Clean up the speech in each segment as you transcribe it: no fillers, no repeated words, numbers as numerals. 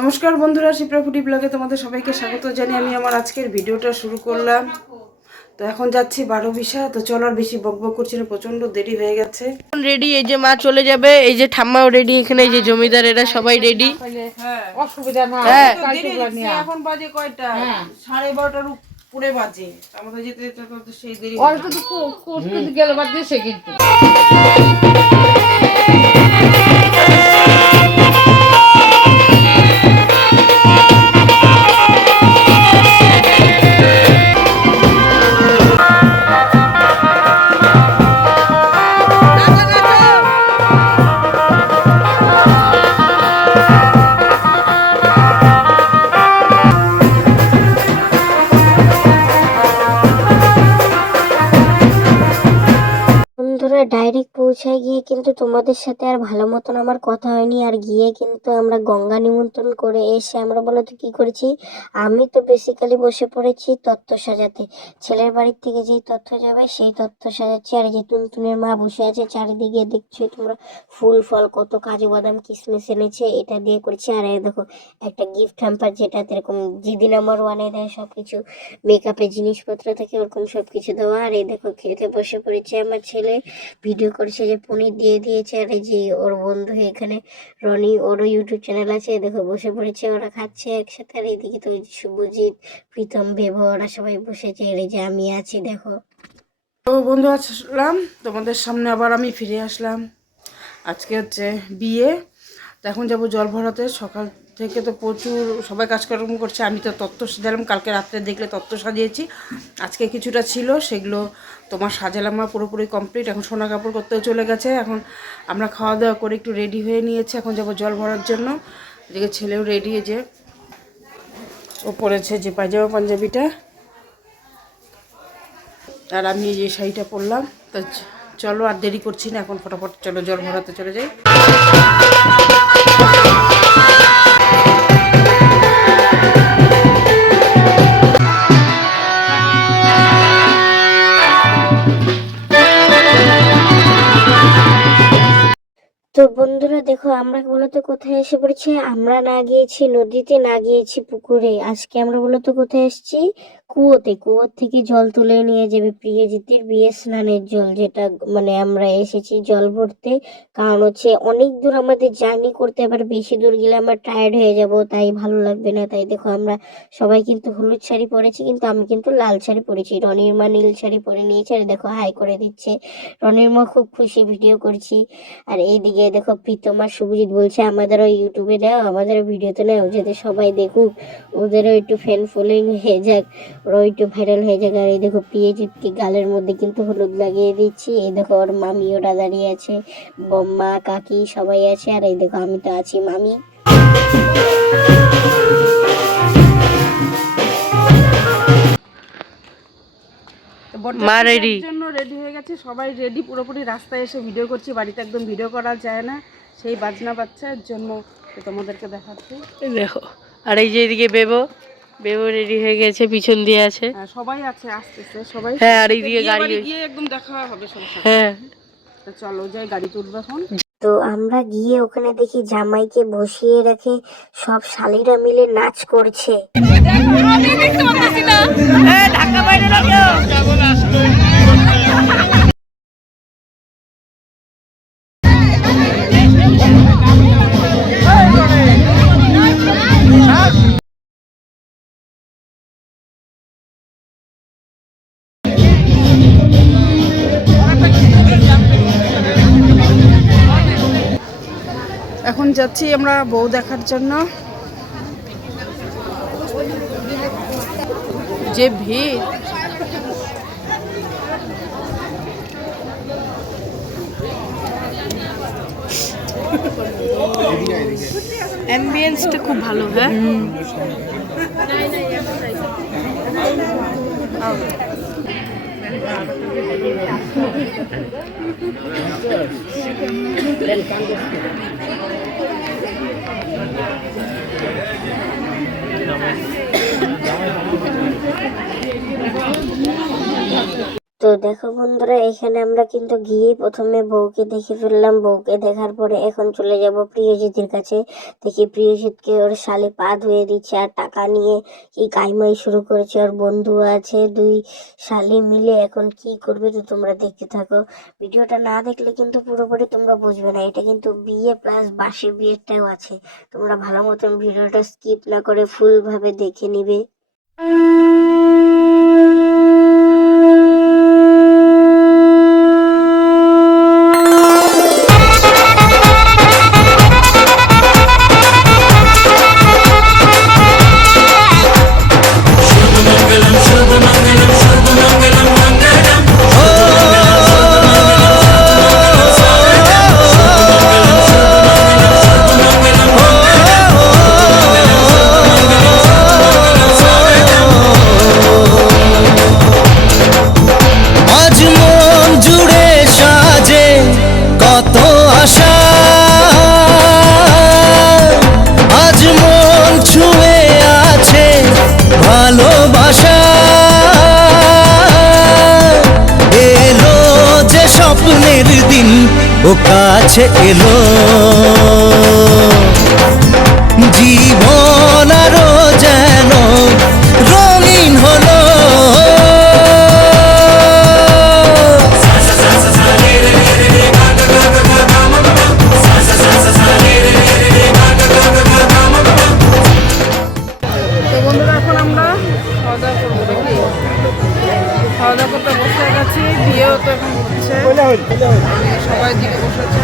নমস্কার বন্ধুরা, শিপ্রা ফুডি ব্লগে তোমাদের সবাইকে স্বাগত জানিয়ে আমি আমার আজকের ভিডিওটা শুরু করলাম। তো এখন যাচ্ছি 12 বিশা। তো চলো আর বেশি বকবক করছি না, প্রচন্ড দেরি হয়ে গেছে। রেডি, এই যে মা চলে যাবে, এই যে ঠাম্মাও রেডি, এখানে এই যে জমিদার এরা সবাই রেডি। অসুবিধা না, হ্যাঁ এখন বাজে কয়টা? 12:30 উপরে বাজে। আমাদের যেতে যেতে তো সেই দেরি গেল বাদ দিয়েছে কিন্তু। বন্ধুরা, ডাইরেক্ট পৌঁছায় গিয়ে কিন্তু তোমাদের সাথে আর ভালো মতন আমার কথা হয়নি। আর গিয়ে কিন্তু আমরা গঙ্গা নিমন্ত্রণ করে এসে আমরা বলতো কি করেছি, আমি তো বেসিক্যালি বসে পড়েছি তত্ত্ব সাজাতে। ছেলের বাড়ির থেকে যেই তত্ত্ব যাবে সেই তত্ত্ব সাজাচ্ছি। আর এই যে টুনটুনের মা বসে আছে চারিদিকে, দেখছো তোমরা ফুল ফল কত কাজু বাদাম কিশমিশ এনেছে, এটা দিয়ে করেছি। আর এই দেখো একটা গিফট হ্যাম্পার, যেটাতে এরকম জিদি নাম্বার 1-এ দেয় সবকিছু, মেকআপের জিনিসপত্র থেকে ওরকম সবকিছু দেওয়া। আর এই দেখো খেতে বসে পড়েছে আমার ছেলে, ভিডিও করছে, যে পনির দিয়ে দিয়েছে। আর এই যে ওর বন্ধু এখানে রনি, ওরও ইউটিউব চ্যানেল আছে, দেখো বসে পড়েছে, ওরা খাচ্ছে একসাথে। আর এইদিকে তো শুভজিৎ, প্রীতম, বেব, ওরা সবাই বসেছে। আর এই যে আমি আছি দেখো। তো বন্ধু আসলাম তোমাদের সামনে, আবার আমি ফিরে আসলাম। আজকে হচ্ছে বিয়ে। তো এখন যাবো জল ভরাতে। সকাল থেকে তো প্রচুর সবাই কাজকর্ম করছে, আমি তো তত্ত্ব সাজালাম। কালকে রাত্রে দেখলে তত্ত্ব সাজিয়েছি, আজকে কিছুটা ছিল, সেগুলো তোমার সাজালাম না, পুরোপুরি কমপ্লিট। এখন সোনা কাপড় করতেও চলে গেছে। এখন আমরা খাওয়া দাওয়া করে একটু রেডি হয়ে নিয়েছি, এখন যাবো জল ভরার জন্য। এদিকে ছেলেও রেডি, যে ও পরেছে যে পায়জামা পাঞ্জাবিটা, আর আমি এই যে শাড়িটা পরলাম। তো চলো আর দেরি করছি না, এখন ফটাফট চলো জল ভরাতে চলে যাই। তো বন্ধুরা দেখো, আমরা বলতো কোথায় এসে পড়েছি, আমরা না গিয়েছি নদীতে, না গিয়েছি পুকুরে, আজকে আমরা বলতো কোথায় এসেছি, কুয়োতে। কুয়োর থেকে জল তুলে নিয়ে যাবে প্রিয়জিতের বিয়ে স্নানের জল, যেটা মানে আমরা এসেছি জল ভরতে। কারণ হচ্ছে অনেক দূর আমাদের জার্নি করতে, আবার বেশি দূর গেলে আমরা টায়ার্ড হয়ে যাব, তাই ভালো লাগবে না। তাই দেখো আমরা সবাই কিন্তু হলুদ শাড়ি পরেছি, কিন্তু আমি কিন্তু লাল শাড়ি পরেছি। রনির মা নীল শাড়ি পরে নিয়েছে, আর দেখো হাই করে দিচ্ছে। রনির মা খুব খুশি, ভিডিও করছি। আর এইদিকে দেখো প্রীতম আর শুভজিৎ বলছে আমাদেরও ইউটিউবে নাও, আমাদেরও ভিডিওতে নাও, যাতে সবাই দেখুক, ওদেরও একটু ফ্যান ফলোয়িং হয়ে যাক, ওরাও একটু ভাইরাল হয়ে যাক। আর এই দেখো প্রিয়জিৎকে গালের মধ্যে কিন্তু হলুদ লাগিয়ে দিচ্ছি। এই দেখো ওর মামি ওরা দাঁড়িয়ে আছে, বম্মা কাকি সবাই আছে। আর এই দেখো আমি তো আছি, মামি। মা রেডি, জন্য রেডি হয়ে গেছে, সবাই রেডি পুরোপুরি। রাস্তায় এসে ভিডিও করছি, বাড়িতে একদম ভিডিও করা যায় না, সেই বাজনা বাচ্চার জন্য তোমাদেরকে দেখাচ্ছি। দেখো। আর এই যে এদিকে বেবো রেডি হয়ে গেছে, পিছন দিয়ে আছে। সবাই আছে, আসতেছে সবাই। হ্যাঁ, আর এইদিকে গাড়ি গিয়ে একদম দেখা হবে সবার সাথে। হ্যাঁ, তো চলো যাই, গাড়ি তুলবো এখন। তো আমরা গিয়ে ওখানে দেখি জামাইকে বসিয়ে রেখে সব শালিরা মিলে নাচ করছে। এখন যাচ্ছি আমরা বউ দেখার জন্য। যে ভিড়, অ্যাম্বিয়েন্সটা খুব ভালো। হ্যাঁ, তো দেখো বন্ধুরা, এখানে আমরা কিন্তু গিয়ে প্রথমে বউকে দেখে ফেললাম। বউকে দেখার পরে এখন চলে যাব প্রিয়জিতের কাছে। দেখি প্রিয়জিৎকে ওর শালি পা ধুয়ে দিচ্ছে আর টাকা নিয়ে কি কাইমাই শুরু করেছে। ওর বন্ধু আছে, দুই শালি মিলে এখন কি করবে তো তোমরা দেখতে থাকো। ভিডিওটা না দেখলে কিন্তু পুরোপুরি তোমরা বুঝবে না। এটা কিন্তু বিয়ে প্লাস বাসি বিয়েটাও আছে। তোমরা ভালো মতন ভিডিওটা স্কিপ না করে ফুল ভাবে দেখে নিবে। আজ মন জুড়ে সাজে কত আশা, আজ মন ছুঁয়ে আছে ভালোবাসা। এলো যে স্বপ্নের দিন ও কাছে এলো, জীবন আরো যেন রঙিন হলো। তো বন্ধুরা এখন আমরা খাওয়া দাওয়া করবো নাকি? খাওয়া দাওয়া করতে বসে গেছি। বিয়েও তো এখন হচ্ছে, সবাই দিকে বসেছে।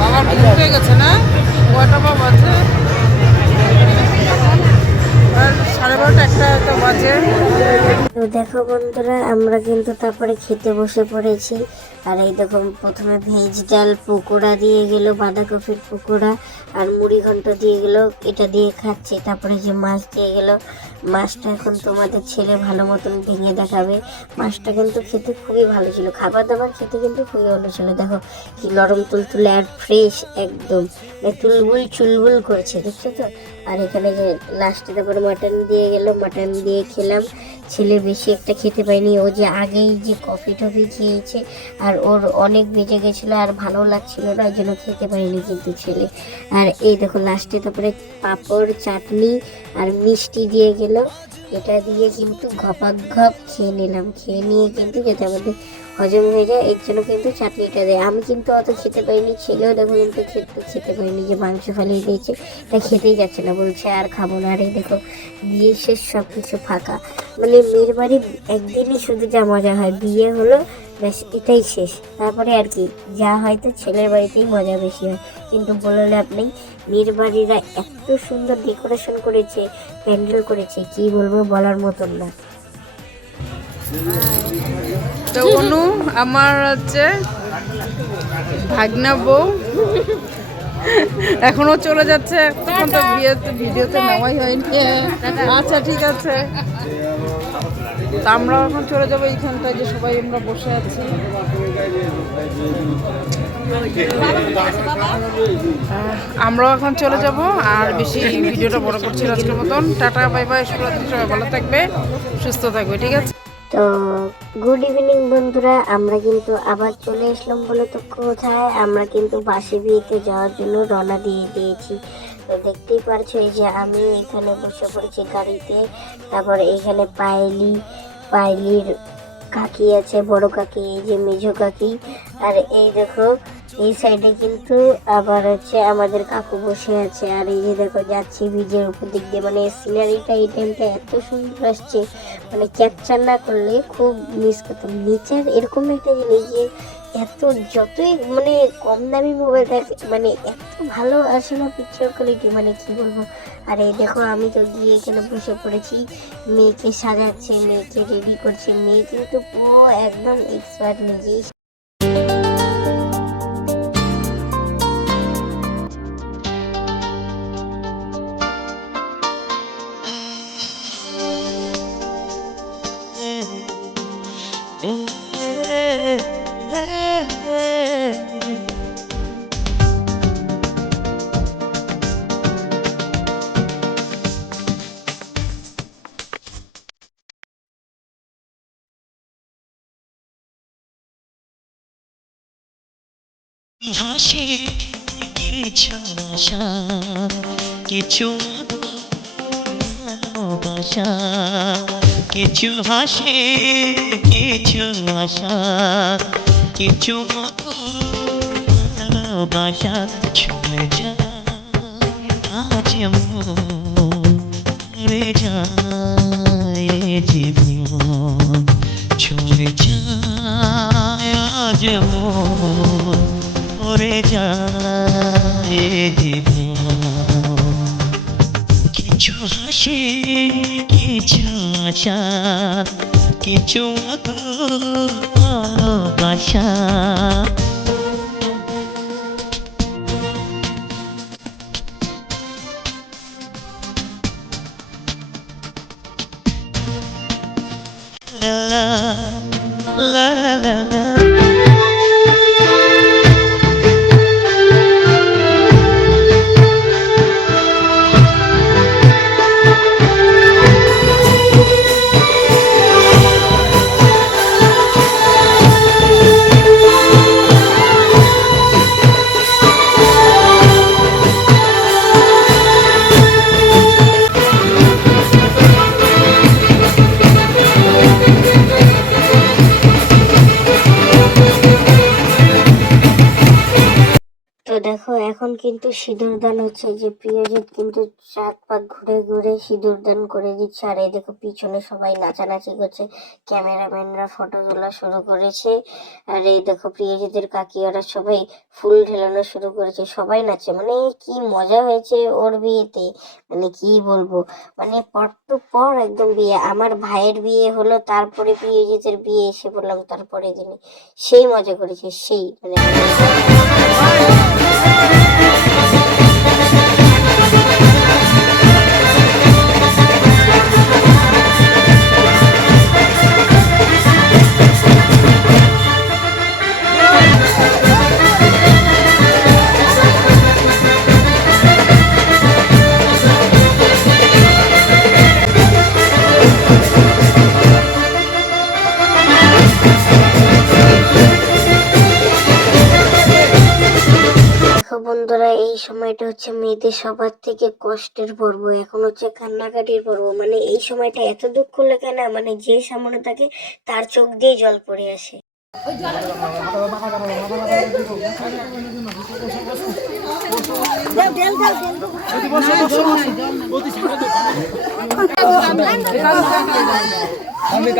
বাবার ভুল হয়ে গেছে না? কয়টা বাবা আছে? আর 12:30 একটা তো বাজে। তো দেখো বন্ধুরা, আমরা কিন্তু তারপরে খেতে বসে পড়েছি। আর এই দেখো প্রথমে ভেজ ডাল পকোড়া দিয়ে গেল, বাঁধাকপির পকোড়া আর মুড়ি ঘন্ট দিয়ে গেল, এটা দিয়ে খাচ্ছি। তারপরে যে মাছ দিয়ে গেল, মাছটা এখন তোমাদের ছেলে ভালো মতন ভেঙে দেখাবে। মাছটা কিন্তু খেতে খুবই ভালো ছিল, খাবার দাবার খেতে কিন্তু খুবই ভালো ছিল। দেখো কি নরম তুলতুলে আর ফ্রেশ একদম, মানে তুলবুল চুলবুল করছে, দেখছো তো। আর এখানে যে লাস্টে তারপরে মাটন দিয়ে গেল, মাটন দিয়ে খেলাম। ছেলে বেশি একটা খেতে পায়নি, ও যে আগেই যে কফি টফি খেয়েছে আর ওর অনেক বেজে গেছিলো আর ভালো লাগছিল না, ওই জন্য খেতে পারিনি কিন্তু ছেলে। আর এই দেখো লাস্টে তারপরে পাঁপড় চাটনি আর মিষ্টি দিয়ে গেল, এটা দিয়ে কিন্তু ঘপাক ঘপ খেয়ে নিলাম। খেয়ে নিয়ে কিন্তু যাতে আমাদের হজম হয়ে যায় এর জন্য কিন্তু চাটনিটা দেয়। আমি কিন্তু অত খেতে পারিনি, ছেলেও দেখো কিন্তু খেতে পারিনি, যে মাংস ফালিয়ে দিয়েছে এটা খেতেই যাচ্ছে না, বলছে আর খাবো না। আর এই দেখো বিয়ে শেষ, সব কিছু ফাঁকা। মানে মেয়ের বাড়ি একদিনই শুধু যা মজা হয়, বিয়ে হলো ব্যাস এটাই শেষ। তারপরে আর কি যা হয়তো ছেলের বাড়িতেই মজা বেশি হয়, কিন্তু বলে লাভ নেই। মেয়ের বাড়িরা এত সুন্দর ডেকোরেশন করেছে, প্যান্ডেল করেছে, কি বলবো বলার মতন না। তো অনু আমার হচ্ছে ভাগনা বউ, এখনো চলে যাচ্ছে। তখন তো ভিডিওতে নেওয়াই হয়নি। আচ্ছা ঠিক আছে, তা আমরা এখন চলে যাবো এইখানটায় যে সবাই আমরা বসে আছি। আমরাও এখন চলে যাব, আর বেশি ভিডিওটা বড় করছি না আজকের মতন। টাটা বাই বাই, শুভরাত্রি, সবাই ভালো থাকবে, সুস্থ থাকবে, ঠিক আছে। তো গুড ইভিনিং বন্ধুরা, আমরা কিন্তু আবার চলে আসলাম বলে তো কোথায়, আমরা কিন্তু বাসি বিয়েতে যাওয়ার জন্য রওনা দিয়ে দিয়েছি। তো দেখতেই পারছো এই যে আমি এখানে বসে পড়েছি গাড়িতে। তারপর এখানে পায়েলির কাকি আছে, বড় কাকি, এই যে মেজো কাকি। আর এই দেখো এই সাইডে কিন্তু আবার হচ্ছে আমাদের কাকু বসে আছে। আর এই যে দেখো যাচ্ছি ব্রিজের উপর দিক দিয়ে, মানে সিনারিটা এই টাইমটা এত সুন্দর আসছে, মানে ক্যাপচার না করলে খুব মিস করতাম। নেচার এরকম একটা জিনিস যে এত যতই মানে কম দামি মোবাইল থাকে, মানে এত ভালো আসে না পিকচার কোয়ালিটি, মানে কি বলবো। আর এই দেখো আমি তো গিয়ে এখানে বসে পড়েছি, মেয়েকে সাজাচ্ছে, মেয়েকে রেডি করছে। মেয়ে কিন্তু পুরো একদম এক্সপার্ট, নিজেই হাসি কিছু আশা কিছু ভালোবাসা কিছু হাসি কিছু আশা কিছু ভালোবাসা ছুঁয়ে যায় আজ মরে যায় রে জীবন ছুঁয়ে যায় আজ মরে যায় জীবন কিছু হাসি কিছু আশা কিছু ভালোবাসা la la la la la তো দেখো এখন কিন্তু সিঁদুর দান হচ্ছে, যে প্রিয়জিৎ কিন্তু 4 পাক ঘুরে ঘুরে সিঁদুর দান করে দিচ্ছে। আর এই দেখো পিছনে সবাই নাচানাচি করছে, ক্যামেরাম্যানরা ফটো তোলা শুরু করেছে। আর এই দেখো প্রিয়জিতের কাকি ওরা সবাই ফুল ঢেলানো শুরু করেছে, সবাই নাচে। মানে কি মজা হয়েছে ওর বিয়েতে, মানে কি বলবো, মানে পর টু পর একদম বিয়ে। আমার ভাইয়ের বিয়ে হলো, তারপরে প্রিয়জিতের বিয়ে এসে বললাম তারপরে দিনে, সেই মজা করেছে সেই, মানে দেখো বন্ধুরা, এই সময়টা হচ্ছে মেয়েদের সবার থেকে কষ্টের পর্ব। এখন হচ্ছে কান্নাকাটির পর্ব। মানে এই সময়টা এত দুঃখ লাগে না, মানে যে সামনে থাকে তার চোখ দিয়ে জল পড়ে আসে। আমি